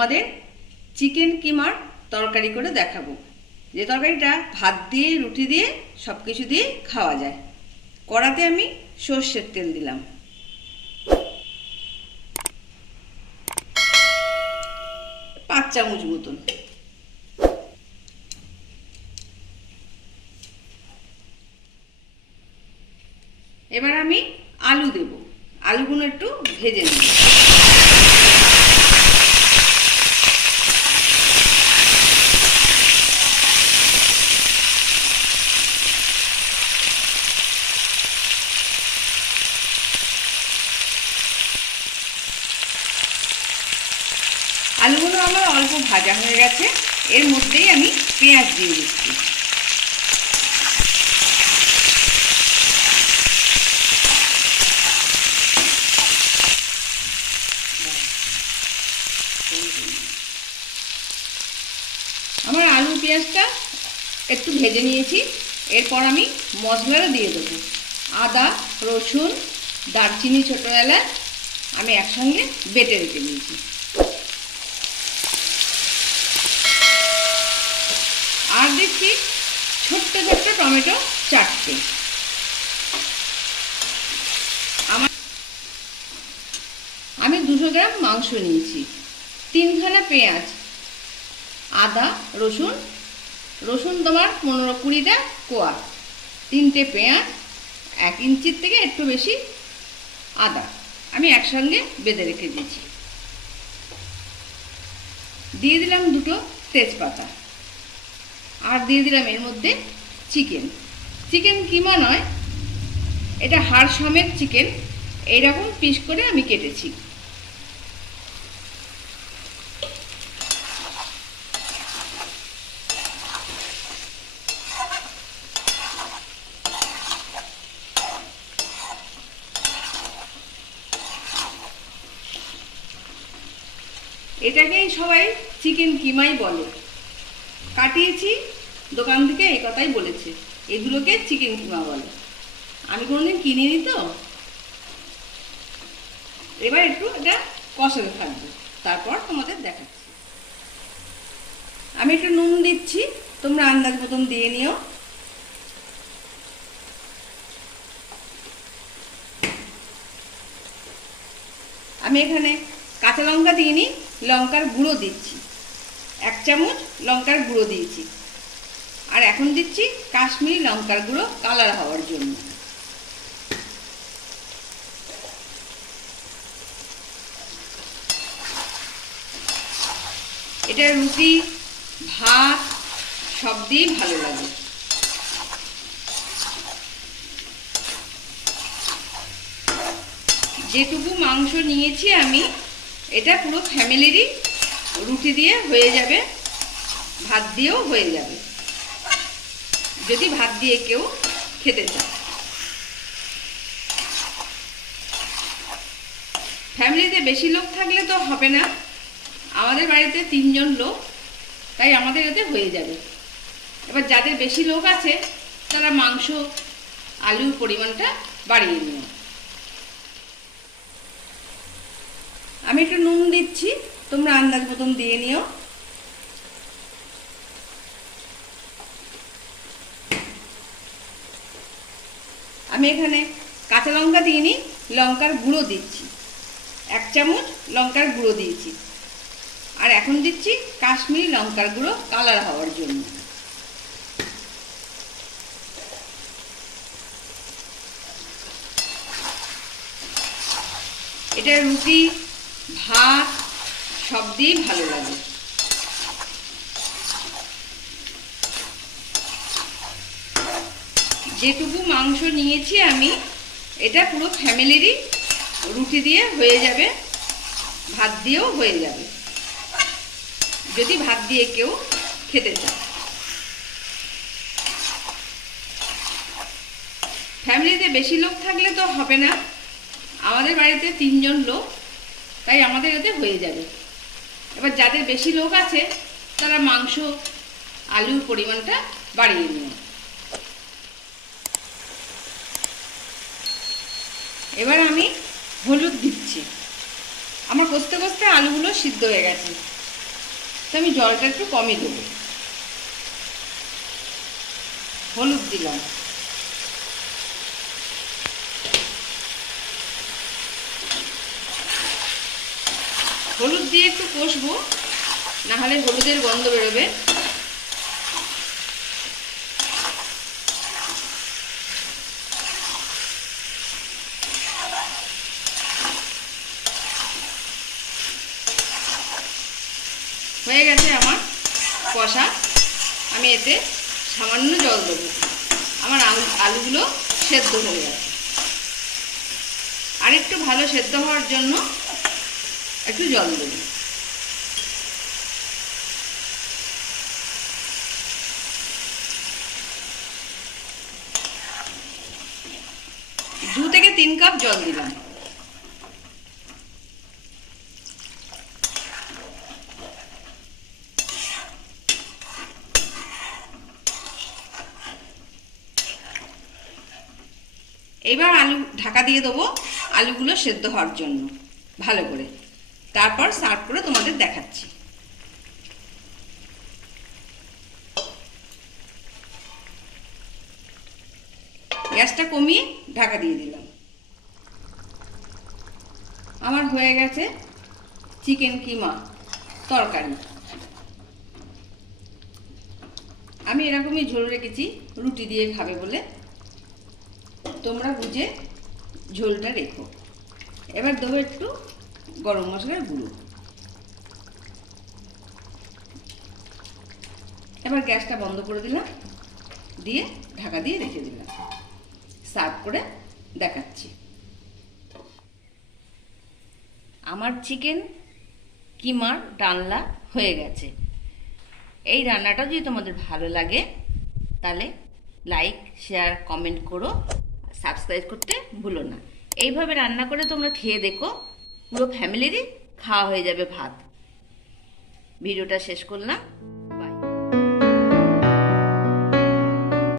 তোমাদের চিকেন কিমার তরকারি করে দেখাবো, যে তরকারিটা ভাত দিয়ে রুটি দিয়ে সব কিছু দিয়ে খাওয়া যায়। কড়াতে আমি সর্ষের তেল দিলাম, পাঁচ চামচ মতন। এবার আমি আলু দেব, আলুগুলো একটু ভেজে নেব। আলুগুলো আমার অল্প ভাজা হয়ে গেছে, এর মধ্যেই আমি পেঁয়াজ দিয়ে দিচ্ছি। আমার আলু পেঁয়াজটা একটু ভেজে নিয়েছি, এরপর আমি মশলাটা দিয়ে দেবো। আদা, রসুন, দারচিনি, ছোটো এলাচ আমি একসঙ্গে বেটে রেখে দিয়েছি। আর দিচ্ছি ছোট্ট ছোট্ট টমেটো চারটে। আমি 200 গ্রাম মাংস নিয়েছি, 3খানা পেঁয়াজ, আদা, রসুন তোমার 15-20টা কোয়া, 3টে পেঁয়াজ, 1 ইঞ্চির থেকে একটু বেশি আদা আমি একসঙ্গে বেঁধে রেখে দিয়েছি। দিয়ে দিলাম 2টো তেজপাতা, আর দিয়ে দিলাম এর মধ্যে চিকেন কিমা নয়, এটা হাড় সমেত চিকেন, এইরকম পিস করে আমি কেটেছি। এটাকেই সবাই চিকেন কিমাই বলে। কাটিয়েছি দোকান থেকে, এই কথাই বলেছে, এগুলোকে চিকেন কিমা বলে। আমি কোনোদিন কিনিনি তো। এবার একটু এটা কষাতে থাকবো, তারপর তোমাদের দেখাচ্ছি। আমি একটু নুন দিচ্ছি, তোমরা আন্দাজ মতন দিয়ে নিও। আমি এখানে কাঁচা লঙ্কা দিইনি, লঙ্কার গুঁড়ো দিচ্ছি, 1 চামচ লঙ্কার গুঁড়ো দিয়েছি। আর এখন দিচ্ছি কাশ্মীরি লঙ্কার গুঁড়ো কালার হওয়ার জন্য। এটা রুটি, ভাত সব দিয়েই ভালো লাগে। যেটুকু মাংস নিয়েছি আমি, এটা পুরো ফ্যামিলিরই রুটি দিয়ে হয়ে যাবে, ভাত দিয়েও হয়ে যাবে, যদি ভাত দিয়ে কেউ খেতে চায়। ফ্যামিলিতে বেশি লোক থাকলে তো হবে না, আমাদের বাড়িতে 3 জন লোক, তাই আমাদের এতে হয়ে যাবে। এবার যাদের বেশি লোক আছে তারা মাংস, আলুর পরিমাণটা বাড়িয়ে নিও। আমি একটু নুন দিচ্ছি, তোমরা আন্দাজ মতন দিয়ে নিও। আমি এখানে কাঁচা লঙ্কা দিইনি, লঙ্কার গুঁড়ো দিচ্ছি, 1 চামচ লঙ্কার গুঁড়ো দিয়েছি। আর এখন দিচ্ছি কাশ্মীরি লঙ্কার গুঁড়ো কালার হওয়ার জন্য। এটা রুটি, ভাত সব দিয়েই ভালো লাগে। যেটুকু মাংস নিয়েছি আমি, এটা পুরো ফ্যামিলিরই রুটি দিয়ে হয়ে যাবে, ভাত দিয়েও হয়ে যাবে, যদি ভাত দিয়ে কেউ খেতে চায়। ফ্যামিলিতে বেশি লোক থাকলে তো হবে না, আমাদের বাড়িতে 3 জন লোক, তাই আমাদের এতে হয়ে যাবে। এবার যাদের বেশি লোক আছে তারা মাংস, আলুর পরিমাণটা বাড়িয়ে নিও। এবার আমি হলুদ দিচ্ছি। আমার কষতে কষতে আলুগুলো সিদ্ধ হয়ে গেছে, তো আমি জলটা একটু কমই দেবো। হলুদ দিলাম, হলুদ দিয়ে একটু কষবো, নাহলে হলুদের গন্ধ বেরোবে। হয়ে গেছে আমার কষা। আমি এতে সামান্য জল দেবো, আমার আলুগুলো সেদ্ধ হয়ে গেছে। আর একটু ভালো সেদ্ধ হওয়ার জন্য একটু জল দেবো। 2 থেকে 3 কাপ জল দিলাম। এবার আলু ঢাকা দিয়ে দেবো আলুগুলো সেদ্ধ হওয়ার জন্য ভালো করে। তারপর সার্ভ করে তোমাদের দেখাচ্ছি। গ্যাসটা কমিয়ে ঢাকা দিয়ে দিলাম। আমার হয়ে গেছে চিকেন কিমা তরকারি। আমি এরকমই ঝোল রেখেছি রুটি দিয়ে খাবে বলে, তোমরা বুঝে ঝোলটা রেখো। এবার দেবো একটু গরম মশলার গুঁড়ো। এবার গ্যাসটা বন্ধ করে দিলাম, দিয়ে ঢাকা দিয়ে রেখে দিলাম। সার্ভ করে দেখাচ্ছি। আমার চিকেন কিমার ডালনা হয়ে গেছে। এই রান্নাটা যদি তোমাদের ভালো লাগে তাহলে লাইক, শেয়ার, কমেন্ট করো, সাবস্ক্রাইব করতে ভুলো না। এইভাবে রান্না করে তোমরা খেয়ে দেখো, পুরো ফ্যামিলিরই খাওয়া হয়ে যাবে ভাত। ভিডিওটা শেষ করলাম।